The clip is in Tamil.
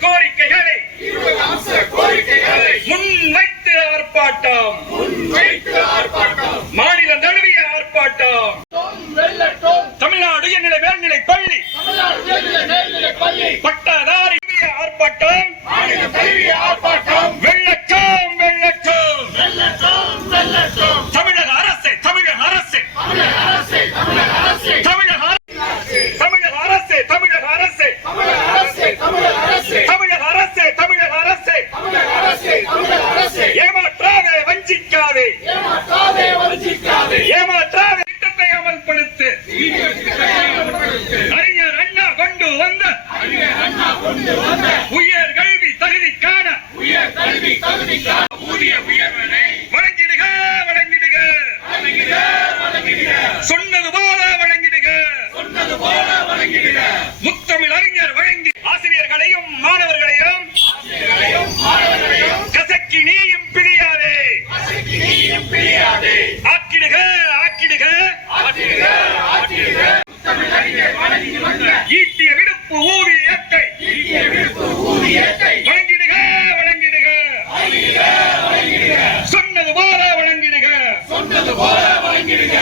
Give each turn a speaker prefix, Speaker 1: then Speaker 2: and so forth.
Speaker 1: கோரிக்கைகளை முன்வைத்து ஆர்ப்பாட்டம். மாநில நடுவிய ஆர்ப்பாட்டம். தமிழ்நாடு உயர்நிலை மேல்நிலை பள்ளி. பட்டதாரி ஆர்ப்பாட்டம் ஆர்ப்பாட்டம். வெள்ளச்சம் வெள்ளச்சோம். வெள்ளச்சம் அரசு தமிழக அரசு. தமிழக அரசு தமிழக அரசு. தமிழக தமிழக அரசு தமிழக அரசு. ஏமாற்றாதே வஞ்சிக்காதே. ஏமாற்றாதே திட்டத்தை அமல்படுத்து. அறிஞர் அண்ணா கொண்டு வந்த உயர் கல்வி தகுதிக்கான ஊதிய உயர்வனை வழங்கிடுக வழங்கிடுக. சொன்னது போல வழங்கிடுக. முத்தமிழ் அறிஞர் வழங்கி ஆசிரியர்களையும் மாணவர்களையும் கசக்கி நீயும் பிழியாதே ஆக்கிடுக ஆக்கிடுக. ஈட்டிய விடுப்பு ஊதியத்தை வழங்கிடுக வழங்கிடுக. சொன்னது போல வழங்கிடுக.